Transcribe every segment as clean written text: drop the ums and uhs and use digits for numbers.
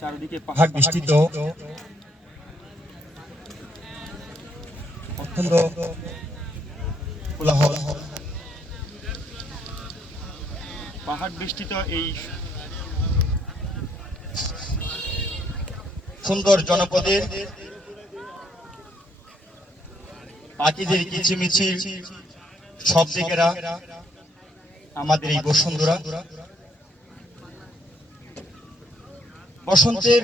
চারিদিকে পাহাড় বেষ্টিত অত্যন্ত কোলাহল। পাহাড় বেষ্টিত এই সুন্দর জনপদের পাখিদের কিচিমিচির শব্দে ঘেরা আমাদের এই বসুন্ধরা। বসন্তের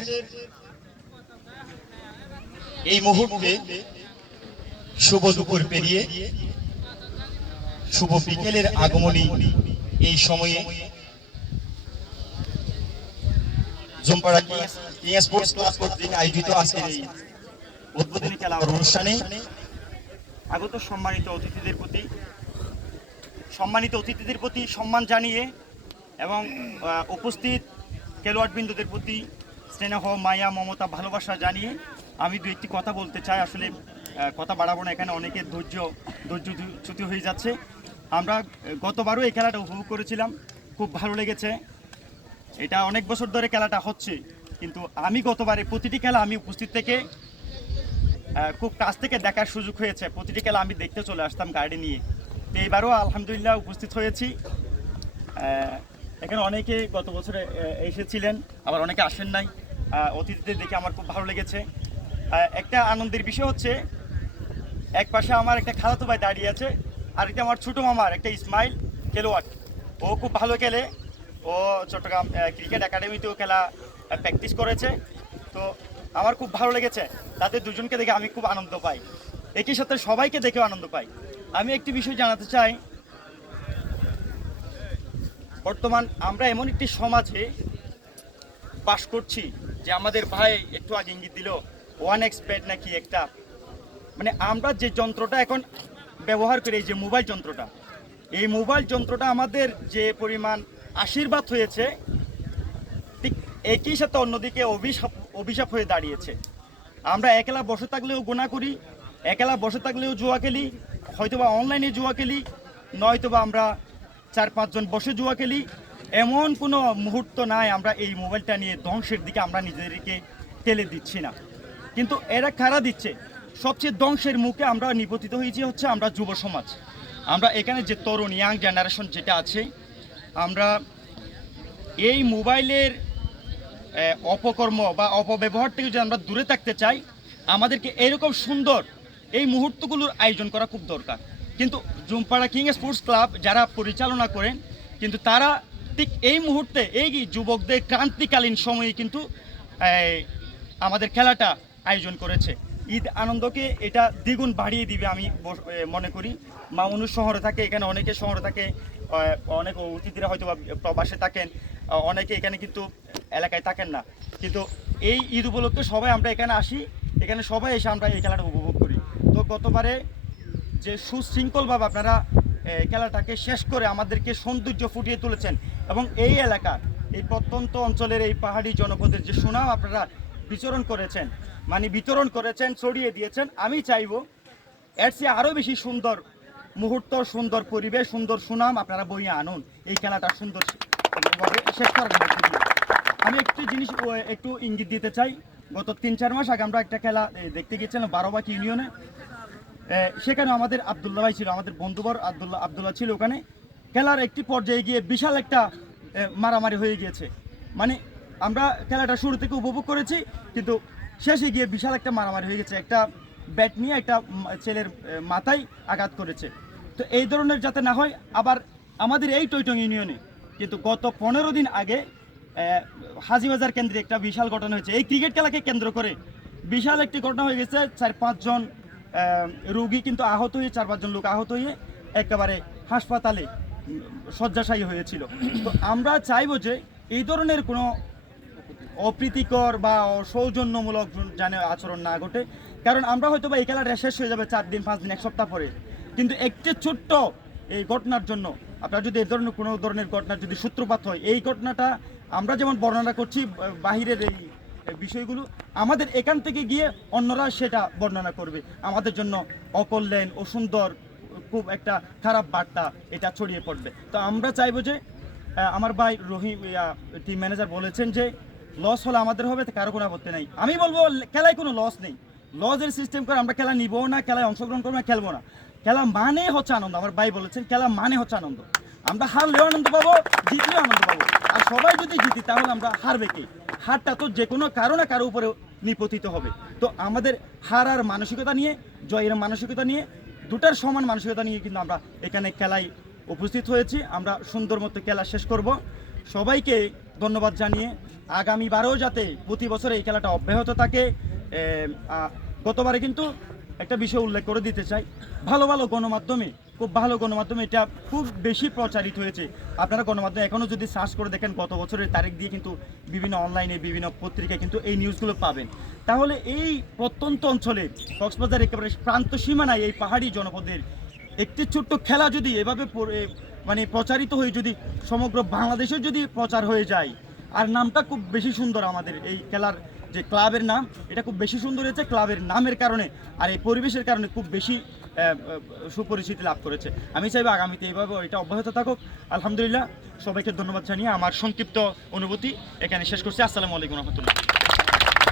এই মুহূর্তে শুভ দুপুর পেরিয়ে শুভ বিকেলের আগমনী এই সময়ে জুমপাড়া কিং স্পোর্টস ক্লাব কর্তৃক আয়োজিত আজকের এই উদ্বোধনী খেলার অনুষ্ঠানে আগত সম্মানিত অতিথিদের প্রতি সম্মান জানিয়ে এবং উপস্থিত খেলোয়াড়বৃন্দদের প্রতি স্নেহ, মায়া, মমতা, ভালোবাসা জানিয়ে আমি দু একটি কথা বলতে চাই। আসলে কথা বাড়াবো না, এখানে অনেকের ধৈর্যচ্যুতি হয়ে যাচ্ছে। আমরা গতবারও এই খেলাটা উপভোগ করেছিলাম, খুব ভালো লেগেছে। এটা অনেক বছর ধরে খেলাটা হচ্ছে, কিন্তু আমি গতবারে প্রতিটি খেলা আমি উপস্থিত থেকে খুব কাছ থেকে দেখার সুযোগ হয়েছে। প্রতিটি খেলা আমি দেখতে চলে আসতাম গাড়ি নিয়ে। তো এইবারও আলহামদুলিল্লাহ উপস্থিত হয়েছি। এখানে অনেকে গত বছরে এসেছিলেন, আবার অনেকে আসেন নাই। অতিথিদের দেখে আমার খুব ভালো লেগেছে। একটা আনন্দের বিষয় হচ্ছে, এক পাশে আমার একটা খালাতো ভাই দাঁড়িয়ে আছে, আর একটা আমার ছোটো মামার একটা ইসমাইল খেলোয়াড়। ও খুব ভালো খেলে, ও চট্টগ্রাম ক্রিকেট একাডেমিতেও খেলা প্র্যাকটিস করেছে। তো আমার খুব ভালো লেগেছে, তাদের দুজনকে দেখে আমি খুব আনন্দ পাই, একই সাথে সবাইকে দেখেও আনন্দ পাই। আমি একটি বিষয় জানাতে চাই, বর্তমান আমরা এমন একটি সমাজে বাস করছি যে আমাদের ভাই একটু আগে ইঙ্গিত দিল 1x ব্যাট নাকি একটা, মানে আমরা যে যন্ত্রটা এখন ব্যবহার করি, এই যে মোবাইল যন্ত্রটা, এই মোবাইল যন্ত্রটা আমাদের যে পরিমাণ আশীর্বাদ হয়েছে, ঠিক একই সাথে অন্যদিকে অভিশাপ হয়ে দাঁড়িয়েছে। আমরা একলা বসে থাকলেও গুনাহ করি, একলা বসে থাকলেও জুয়া খেলি, হয়তোবা অনলাইনে জুয়া খেলি, নয়তোবা আমরা 4-5 জন বসে জুয়া খেলি। এমন কোনো মুহূর্ত নাই আমরা এই মোবাইলটা নিয়ে ধ্বংসের দিকে আমরা নিজেদেরকে ঠেলে দিচ্ছি না, কিন্তু এরা কারা দিচ্ছে? সবচেয়ে ধ্বংসের মুখে আমরা নিপতিত হয়েছি হচ্ছে আমরা যুব সমাজ। আমরা এখানে যে তরুণ ইয়াং জেনারেশন যেটা আছে, আমরা এই মোবাইলের অপকর্ম বা অপব্যবহার থেকে যদি আমরা দূরে থাকতে চাই, আমাদেরকে এরকম সুন্দর এই মুহূর্তগুলোর আয়োজন করা খুব দরকার। কিন্তু জুমপাড়া কিং স্পোর্টস ক্লাব যারা পরিচালনা করেন, কিন্তু তারা ঠিক এই মুহূর্তে এই যুবকদের ক্রান্তিকালীন সময়ে কিন্তু আমাদের খেলাটা আয়োজন করেছে। ঈদ আনন্দকে এটা দ্বিগুণ বাড়িয়ে দিবে আমি মনে করি। মানুষ শহরে থাকে, এখানে অনেকে শহরে থাকে, অনেক অতিথিরা হয়তো বা প্রবাসে থাকেন, অনেকে এখানে কিন্তু এলাকায় থাকেন না, কিন্তু এই ঈদ উপলক্ষে সবাই আমরা এখানে আসি, এখানে সবাই এসে আমরা এই খেলাটা উপভোগ করি। তো গতবারে যে সুশৃঙ্খলভাবে আপনারা খেলাটাকে শেষ করে আমাদেরকে সৌন্দর্য ফুটিয়ে তুলেছেন, এবং এই এলাকার এই প্রত্যন্ত অঞ্চলের এই পাহাড়ি জনপদের যে সুনাম আপনারা বিতরণ করেছেন, ছড়িয়ে দিয়েছেন, আমি চাইব এর চেয়ে আরও বেশি সুন্দর মুহূর্ত, সুন্দর পরিবেশ, সুন্দর সুনাম আপনারা বইয়ে আনুন এই খেলাটা সুন্দরভাবে শেষ করার মধ্যে দিয়ে। আমি একটি জিনিস একটু ইঙ্গিত দিতে চাই। গত 3-4 মাস আগে আমরা একটা খেলা দেখতে গিয়েছিলাম বারোবাকি ইউনিয়নে। সেখানে আমাদের আবদুল্লাহ ভাই ছিল, আমাদের বন্ধুবর আবদুল্লাহ ছিল ওখানে। খেলার একটি পর্যায়ে গিয়ে বিশাল একটা মারামারি হয়ে গিয়েছে। মানে আমরা খেলাটা শুরু থেকে উপভোগ করেছি, কিন্তু শেষে গিয়ে বিশাল একটা মারামারি হয়ে গেছে। একটা ব্যাট নিয়ে একটা ছেলের মাথায় আঘাত করেছে। তো এই ধরনের যাতে না হয়। আবার আমাদের এই টৈটং ইউনিয়নে কিন্তু গত 15 দিন আগে হাজিবাজার কেন্দ্রে একটা বিশাল ঘটনা হয়েছে। এই ক্রিকেট খেলাকে কেন্দ্র করে বিশাল একটি ঘটনা হয়ে গেছে। 4-5 জন রোগী কিন্তু আহত হয়ে, 4-5 জন লোক আহত হয়ে একেবারে হাসপাতালে শয্যাশায়ী হয়েছিল। তো আমরা চাইবো যে এই ধরনের কোনো অপ্রীতিকর বা সৌজন্যমূলক জানে আচরণ না ঘটে। কারণ আমরা হয়তো বা এই খেলাটা শেষ হয়ে যাবে 4 দিন, 5 দিন, 1 সপ্তাহ পরে, কিন্তু একটি ছোট্ট এই ঘটনার জন্য আপনারা যদি এই ধরনের কোনো ধরনের ঘটনার যদি সূত্রপাত হয়, এই ঘটনাটা আমরা যেমন বর্ণনা করছি বাহিরের এই বিষয়গুলো, আমাদের এখান থেকে গিয়ে অন্যরা সেটা বর্ণনা করবে, আমাদের জন্য অকল্যাণ, অসুন্দর, খুব একটা খারাপ বার্তা এটা ছড়িয়ে পড়বে। তো আমরা চাইবো যে আমার ভাই রহিম টিম ম্যানেজার বলেছেন যে লস হলে আমাদের হবে, কারো কোনো আপত্তি নেই। আমি বলবো খেলায় কোনো লস নেই, লসের সিস্টেম করে আমরা খেলা নিবো না, খেলায় অংশগ্রহণ করবো না, খেলবো না। খেলা মানে হচ্ছে আনন্দ, আমার ভাই বলেছেন খেলা মানে হচ্ছে আনন্দ। আমরা হারলেও আনন্দ পাবো, জিতলেও আনন্দ পাবো। আর সবাই যদি জিতি তাহলে আমরা হারবে কি? হারটা তো যে কোনো কারো না কারো উপরে নিপতিত হবে। তো আমাদের হারার মানসিকতা নিয়ে, জয়ের মানসিকতা নিয়ে, দুটার সমান মানসিকতা নিয়ে কিন্তু আমরা এখানে খেলায় উপস্থিত হয়েছি। আমরা সুন্দর মতো খেলা শেষ করব। সবাইকে ধন্যবাদ জানিয়ে আগামীবারও যাতে প্রতি বছর এই খেলাটা অব্যাহত থাকে। গতবারে কিন্তু একটা বিষয় উল্লেখ করে দিতে চাই, ভালো ভালো গণমাধ্যমে, খুব ভালো গণমাধ্যমে এটা খুব বেশি প্রচারিত হয়েছে। আপনারা গণমাধ্যমে এখনও যদি সার্চ করে দেখেন গত বছরের তারিখ দিয়ে কিন্তু বিভিন্ন অনলাইনে বিভিন্ন পত্রিকায় কিন্তু এই নিউজগুলো পাবেন। তাহলে এই প্রত্যন্ত অঞ্চলে কক্সবাজার একেবারে প্রান্ত সীমানায় এই পাহাড়ি জনপদের একটি ছোট্ট খেলা যদি এভাবে মানে প্রচারিত হয়ে যদি সমগ্র বাংলাদেশেও যদি প্রচার হয়ে যায়, আর নামটা খুব বেশি সুন্দর, আমাদের এই খেলার যে ক্লাবের নাম এটা খুব বেশি সুন্দর হয়েছে ক্লাবের নামের কারণে, আর এই পরিবেশের কারণে খুব বেশি সুপরিচিতি লাভ করেছে। আমি চাইবো আগামীতে এইভাবে এটা অব্যাহত থাকুক। আলহামদুলিল্লাহ, সবাইকে ধন্যবাদ জানিয়ে আমার সংক্ষিপ্ত অনুভূতি এখানে শেষ করছি। আসসালামু আলাইকুম রহমতুল্লাহ।